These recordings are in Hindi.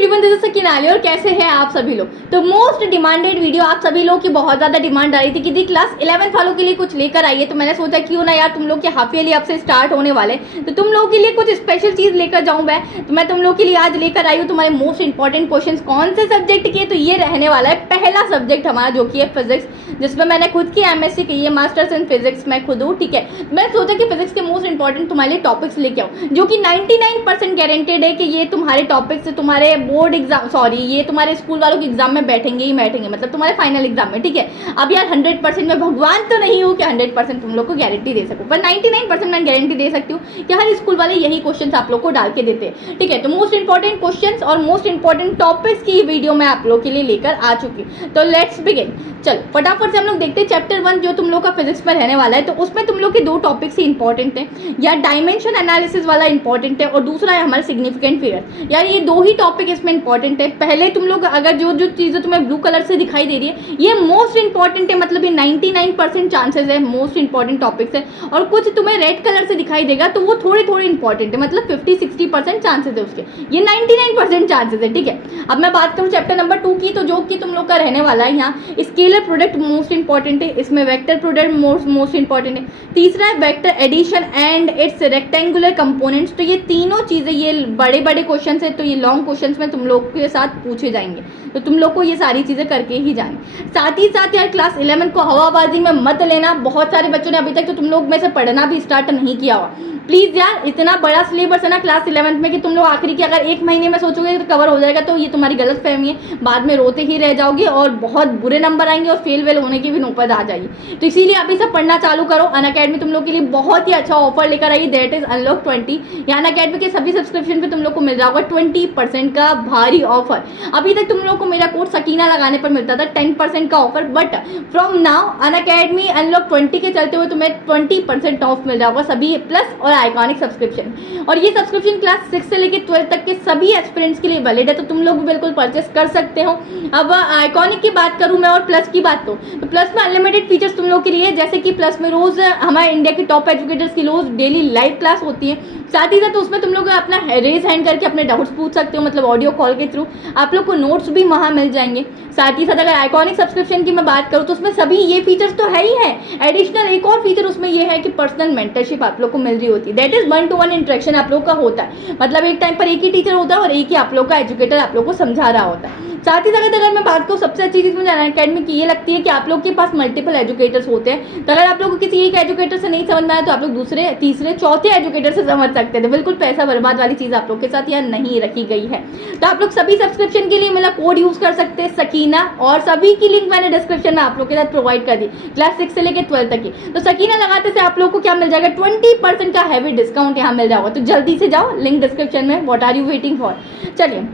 एवरीवन, दिस इज सकीनाली और कैसे हैं आप सभी लोग। तो मोस्ट डिमांडेड वीडियो आप सभी लोग की बहुत ज़्यादा डिमांड आ रही थी कि दी क्लास 11th वालों के लिए कुछ लेकर आइए। तो मैंने सोचा क्यों ना यार, तुम लोग के हाफ ईयरली अब से स्टार्ट होने वाले, तो तुम लोगों के लिए कुछ स्पेशल चीज़ लेकर जाऊँ मैं। तो मैं तुम लोग के लिए आज लेकर आई हूँ तुम्हारे मोस्ट इंपॉर्टेंट क्वेश्चन कौन से सब्जेक्ट के। तो ये रहने वाला है पहला सब्जेक्ट हमारा जो कि है फिजिक्स, जिसमें मैंने खुद की MSc की है, मास्टर्स इन फिजिक्स मैं खुद हूँ। ठीक है, मैंने सोचा कि फिजिक्स के मोस्ट इंपॉर्टेंट तुम्हारे लिए टॉपिक्स लेके आऊँ, जो कि 99% गारंटेड है कि ये तुम्हारे टॉपिक्स तुम्हारे बोर्ड एग्जाम, सॉरी ये तुम्हारे स्कूल वालों के एग्जाम में बैठेंगे ही बैठेंगे, मतलब तुम्हारे फाइनल एग्जाम में। ठीक है, अब यार 100% मैं भगवान तो नहीं हूँ कि 100% तुम लोग को गारंटी दे सकूँ, पर 99% मैं गारंटी दे सकती हूँ कि हर स्कूल वाले यही क्वेश्चन आप लोग को डाल के देते हैं। ठीक है, तो मोस्ट इंपॉर्टेंट क्वेश्चन और मोस्ट इंपॉर्टेंट टॉपिक्स की वीडियो मैं आप लोग के लिए लेकर आ चुकी हूँ। तो लेट्स बिगिन। चलो फटाफट से हम लोग देखते हैं चैप्टर 1 जो तुम लोग का फिजिक्स में रहने वाला है। तो उसमें तुम लोग के दो टॉपिक्स ही इंपॉर्टेंट है, या डायमेंशन एनालिसिस वाला इंपॉर्टेंट है और दूसरा है हमारे सिग्निफिकेंट फिगर। यार ये दो ही टॉपिक इसमें इंपॉर्टेंट है। पहले तुम लोग अगर जो जो चीज़ें तुम्हें ब्लू कलर से दिखाई दे रही है ये मोस्ट इंपॉर्टेंट है, मतलब ये 99% चांसेस है मोस्ट इंपॉर्टेंट टॉपिक्स है, और कुछ तुम्हें रेड कलर से दिखाई देगा तो वो थोड़े थोड़े इंपॉर्टेंट है, मतलब 50-60% चांसेस है उसके, ये 99% चांसेस है। ठीक है, अब मैं बात करूँ चैप्टर नंबर 2 की, तो जो कि तुम लोग का रहने वाला है यहाँ स्केलर प्रोडक्ट मोस्ट इंपॉर्टेंट है, इसमें वेक्टर प्रोडक्ट मोस्ट इंपॉर्टेंट है, तीसरा है vector addition and its rectangular components. तो ये तीनों चीज़ें ये बड़े बड़े क्वेश्चन है, तो ये लॉन्ग क्वेश्चन में तुम लोग के साथ पूछे जाएंगे, तो तुम लोग को ये सारी चीज़ें करके ही जानी। साथ ही साथ यार क्लास 11 को हवाबाजी में मत लेना। बहुत सारे बच्चों ने अभी तक तो तुम लोग में से पढ़ना भी स्टार्ट नहीं किया हुआ। प्लीज़ यार, इतना बड़ा सिलेबस है ना क्लास 11 में कि तुम लोग आखिरी के अगर 1 महीने में सोचोगे तो कवर हो जाएगा, तो ये तुम्हारी गलत फहमी है। बाद में रोते ही रह जाओगे और बहुत बुरे नंबर आएंगे और फेल वेल होने की भी नौबत आ जाएगी। तो इसीलिए अभी सब पढ़ना चालू करो। अनअकैडमी तुम लोग के लिए बहुत ही अच्छा ऑफर लेकर आई, दैट इज अनलॉक 20। या अनअकैडमी के सभी सब्सक्रिप्शन पे तुम लोग को मिल जाएगा 20% का भारी ऑफर। अभी तक तुम लोग को मेरा कोड सकीना लगाने पर मिलता था 10% का offer, but from now Unacademy unlock 20 के चलते हुए तुम्हें 20% ऑफ मिल जाएगा सभी प्लस और आइकॉनिक सब्सक्रिप्शन। और ये सब्सक्रिप्शन क्लास 6 से लेकर 12 तक के सभी एस्पिरेंट्स के लिए वैलिड है, तो तुम लोग भी बिल्कुल परचेस कर सकते हो। अब आइकॉनिक की बात करूँ मैं और प्लस की बात तो प्लस में अनलिमिटेड फीचर्स तुम लोग के लिए, जैसे कि प्लस में रोज हमारे इंडिया के टॉप एजुकेटर्स की रोज डेली लाइव क्लास होती है। साथ ही साथ उसमें तुम लोग अपना रेज हैंड करके अपने डाउट्स पूछ सकते हो, मतलब ऑडियो कॉल के थ्रू आप लोग को नोट्स भी वहाँ मिल जाएंगे। साथ ही साथ अगर आइकॉनिक सब्सक्रिप्शन की मैं बात करूँ तो उसमें सभी ये फीचर्स तो है ही है, एडिशनल एक और फीचर उसमें ये है कि पर्सनल मेंटरशिप आप लोग को मिल रही होती है, दैट इज 1-to-1 इंटरेक्शन आप लोग का होता है, मतलब एक टाइम पर एक ही टीचर होता है और एक ही आप लोग का एजुकेटर आप लोग को समझा रहा होता है। साथ ही साथ अगर मैं बात करूँ सबसे अच्छी चीज़ मुझे अनअकैडमी की ये लगती है कि आप लोग के पास मल्टीपल एजुकेटर्स होते हैं, तो अगर आप लोग को किसी एक एजुकेटर से नहीं समझ में आया तो आप लोग दूसरे तीसरे चौथे एजुकेटर से समझ सकते थे। बिल्कुल पैसा बर्बाद वाली चीज़ आप लोग के साथ यहाँ नहीं रखी गई है। तो आप लोग सभी सब्सक्रिप्शन के लिए मेरा कोड यूज़ कर सकते हैं सकीना, और सभी की लिंक मैंने डिस्क्रिप्शन में आप लोग के साथ प्रोवाइड कर दी क्लास 6 से लेकर 12 तक की। तो सकीना लगाते से आप लोग को क्या मिल जाएगा, 20% का हैवी डिस्काउंट यहाँ मिल जाएगा। तो जल्दी से जाओ, लिंक डिस्क्रिप्शन में। What are you waiting for. चलिए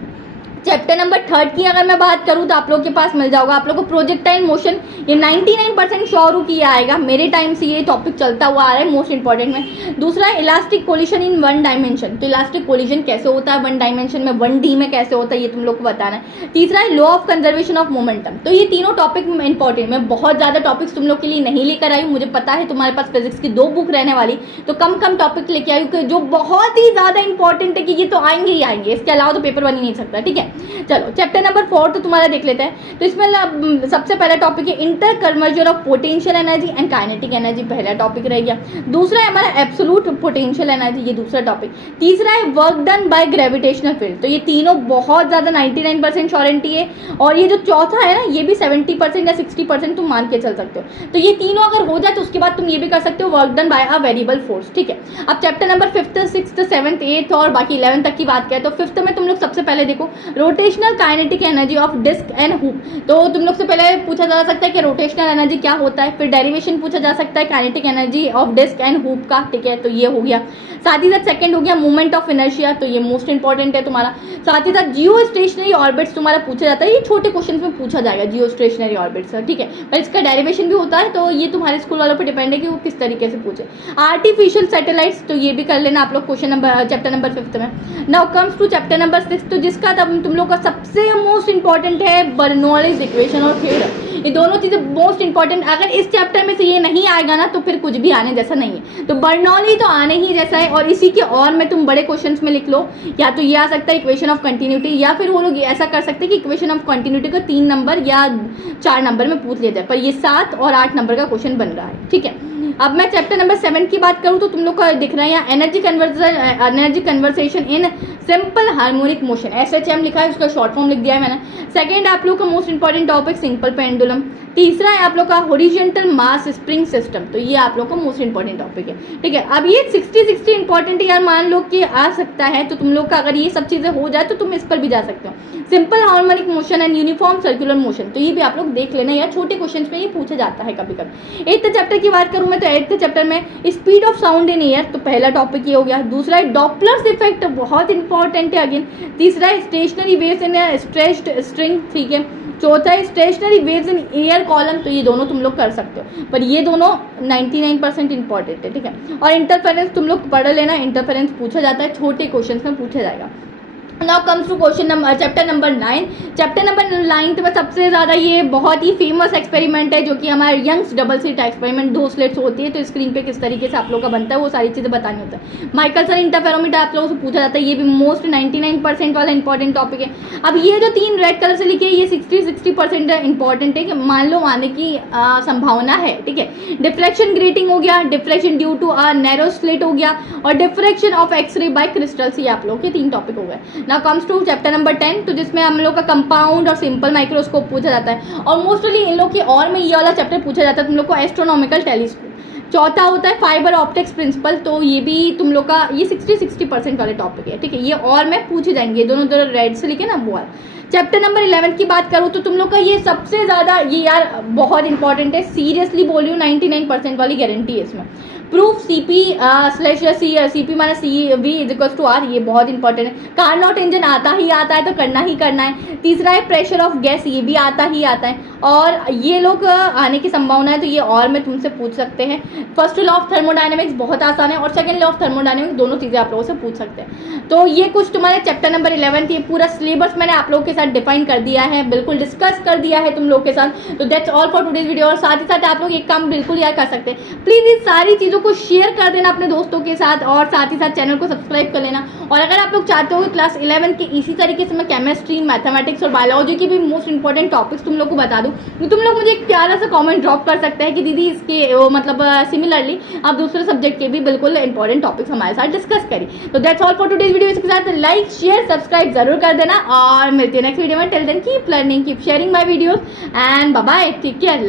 चैप्टर नंबर 3 की अगर मैं बात करूँ तो आप लोग के पास मिल जाएगा आप लोग को प्रोजेक्टाइल मोशन। ये 99% श्योर हूँ कि ये आएगा, मेरे टाइम से ये टॉपिक चलता हुआ आ रहा है मोस्ट इंपॉर्टेंट में। दूसरा है इलास्टिक कोलिशन इन 1 डायमेंशन। तो इलास्टिक कोलिशन कैसे होता है 1 डायमेंशन में, 1D में कैसे होता है ये तुम लोग को बताना है। तीसरा है law of conservation of momentum. तो ये तीनों टॉपिक इंपॉर्टेंट। मैं बहुत ज़्यादा टॉपिक्स तुम लोग के लिए नहीं लेकर आई, मुझे पता है तुम्हारे पास फिजिक्स की 2 बुक रहने वाली, तो कम टॉपिक लेके आई हूँ जो बहुत ही ज़्यादा इंपॉर्टेंट है कि ये तो आएंगे ही आएंगे, इसके अलावा तो पेपर बन ही नहीं सकता। ठीक है, चलो चैप्टर नंबर 4 तो तुम्हारा देख लेते हैं। तो इसमें सबसे पहला टॉपिक है inter conversion of potential energy and kinetic energy, पहला टॉपिक रह गया। दूसरा है हमारा एब्सोल्यूट पोटेंशियल एनर्जी, ये दूसरा टॉपिक। तीसरा है work done by gravitational field. तो ये तीनों बहुत ज़्यादा 99% श्योरिटी है, और ये जो चौथा है ना ये भी 70% या 60% तुम मान के चल सकते हो। तो ये तीनों अगर हो जाए तो उसके बाद तुम ये भी कर सकते हो work done by a variable force. ठीक है, अब chapter number 5th 6th 7th 8th और बाकी 11th तक की बात करें तो 5th में तुम लोग सबसे पहले देखो rotational kinetic energy of disc and hoop. तो तुम लोग से पहले पूछा जा सकता है कि रोटेशनल एनर्जी क्या होता है, फिर डेरिवेशन पूछा जा सकता है kinetic energy of disc and hoop का। ठीक है, तो ये हो गया। साथ ही साथ सेकंड हो गया मूवमेंट ऑफ इनर्शिया, तो ये मोस्ट इंपॉर्टेंट है तुम्हारा। साथ ही साथ जियो स्टेशनरी ऑर्बिट्स तुम्हारा पूछा जाता है, ये छोटे क्वेश्चन में पूछा जाएगा जियो स्टेशनरी ऑर्बिट्स। ठीक है, पर इसका डेरिवेशन भी होता है, तो ये तुम्हारे स्कूल वालों पर डिपेंड है कि वो किस तरीके से पूछे। आर्टिफिशियल सैटेलाइट्स, तो ये भी कर लेना आप लोग क्वेश्चन नंबर चैप्टर नंबर 5 में। Now comes to chapter number 6, तो जिसका तुम लोग का सबसे मोस्ट इंपॉर्टेंट है बर्नौलीज इक्वेशन और थ्योरम। ये दोनों चीज़ें मोस्ट इंपॉर्टेंट, अगर इस चैप्टर में से ये नहीं आएगा ना तो फिर कुछ भी आने जैसा नहीं है। तो बर्नौली तो आने ही जैसा है, और इसी के और में तुम बड़े क्वेश्चंस में लिख लो, या तो ये आ सकता है इक्वेशन ऑफ कंटिन्यूटी, या फिर वो लोग ऐसा कर सकते हैं कि इक्वेशन ऑफ कंटिन्यूटी को 3 नंबर या 4 नंबर में पूछ लिया जाए, पर ये 7 और 8 नंबर का क्वेश्चन बन रहा है। ठीक है, अब मैं चैप्टर नंबर 7 की बात करूँ तो तुम लोग को दिख रहा है यहाँ energy conversation in simple harmonic motion, SHM लिखा है, उसका शॉर्ट फॉर्म लिख दिया है मैंने। सेकंड आप लोग का most important topic simple pendulum. तीसरा है आप लोग का हॉरिजॉन्टल मास स्प्रिंग सिस्टम, तो ये आप लोग का मोस्ट इंपॉर्टेंट टॉपिक है। ठीक है, अब ये 60 इंपॉर्टेंट यार मान लो कि आ सकता है, तो तुम लोग का अगर ये सब चीज़ें हो जाए तो तुम इस पर भी जा सकते हो। Simple harmonic motion and uniform circular motion, तो ये भी आप लोग देख लेना यार, छोटे क्वेश्चन में ये पूछा जाता है कभी कभी। 8th चैप्टर की बात करूँ मैं तो 8th चैप्टर में speed of sound in air, तो पहला टॉपिक ये हो गया। दूसरा है डॉपलर्स इफेक्ट, बहुत इंपॉर्टेंट है अगेन। तीसरा है stationery waves in stretched string, ठीक है। चौथा है stationery waves in air column, तो ये दोनों तुम लोग कर सकते हो, पर ये दोनों 99% इंपॉर्टेंट है। ठीक है, और इंटरफेरेंस तुम लोग पढ़ लेना, इंटरफेरेंस पूछा जाता है, छोटे क्वेश्चन में पूछा जाएगा। Now comes to chapter number 9। Chapter number 9 में सबसे ज़्यादा ये बहुत ही फेमस एक्सपेरिमेंट है, जो कि हमारे Young's double slit experiment, 2 slits होती है, तो स्क्रीन पे किस तरीके से आप लोग का बनता है वो सारी चीज़ें बतानी होता है। माइकलसन इंटरफेरोमीटर आप लोगों से पूछा जाता है, ये भी मोस्ट 99% वाला इंपॉर्टेंट टॉपिक है। अब ये जो 3 रेड कलर से लिखे हैं ये 60% इंपॉर्टेंट है, कि मान लो आने की संभावना है। ठीक है, डिफ्रैक्शन ग्रेटिंग हो गया, diffraction due to narrow slit हो गया, और diffraction of X ray by crystals, ये आप लोग के 3 टॉपिक हो गए। Now comes to chapter number 10, तो जिसमें हम लोग का कंपाउंड और सिंपल माइक्रोस्कोप पूछा जाता है, और मोस्टली इन लोग की और में ये वाला चैप्टर पूछा जाता है तुम लोग को एस्ट्रोनॉमिकल टेलीस्कोप। चौथा होता है फाइबर ऑप्टिक्स प्रिंसिपल, तो ये भी तुम लोग का ये 60% वाले टॉपिक है। ठीक है, ये और में पूछे जाएंगे, दोनों रेड से लिखे ना वो। चैप्टर नंबर 11 की बात करूँ तो तुम लोग का ये सबसे ज़्यादा ये यार बहुत इंपॉर्टेंट है, सीरियसली बोल रही हूँ, 99% वाली गारंटी है इसमें। प्रूफ CP माना CV इज आर, ये बहुत इंपॉर्टेंट है। कार्नोट इंजन आता है तो करना ही करना है। तीसरा है प्रेशर ऑफ गैस, ये भी आता है, और ये लोग आने की संभावना है, तो ये और में तुमसे पूछ सकते हैं। फर्स्ट लॉ ऑफ थर्मोडायनेमिक्स बहुत आसान है, और सेकंड लॉ ऑफ थर्मोडायनेमिक्स, दोनों चीज़ें आप लोगों से पूछ सकते हैं। तो ये कुछ तुम्हारे चैप्टर नंबर 11 थी, पूरा सिलेबस मैंने आप लोगों के साथ डिफाइन कर दिया है, बिल्कुल डिस्कस कर दिया है तुम लोग के साथ। तो that's all for today's video. और साथ ही साथ आप लोग एक काम बिल्कुल यार कर सकते हैं, प्लीज़ इस सारी चीज़ों को शेयर कर देना अपने दोस्तों के साथ, और साथ ही साथ चैनल को सब्सक्राइब कर लेना। और अगर आप लोग चाहते हो कि क्लास 11 के इसी तरीके से मैं केमिस्ट्री, मैथमेटिक्स और बायोलॉजी की भी मोस्ट इंपॉर्टेंट टॉपिक्स तुम लोग को बता दूँ, तो तुम लोग मुझे एक प्यारा सा कमेंट ड्रॉप कर सकते हैं कि दीदी इसके मतलब सिमिलरली आप दूसरे सब्जेक्ट के भी बिल्कुल इंपॉर्टेंट टॉपिक्स हमारे साथ डिस्कस करें। तो that's all for today's video. इसके साथ लाइक शेयर सब्सक्राइब जरूर कर देना, और मिलते हैं नेक्स्ट वीडियो में। Till then keep learning, keep sharing my videos, and bye bye, take care.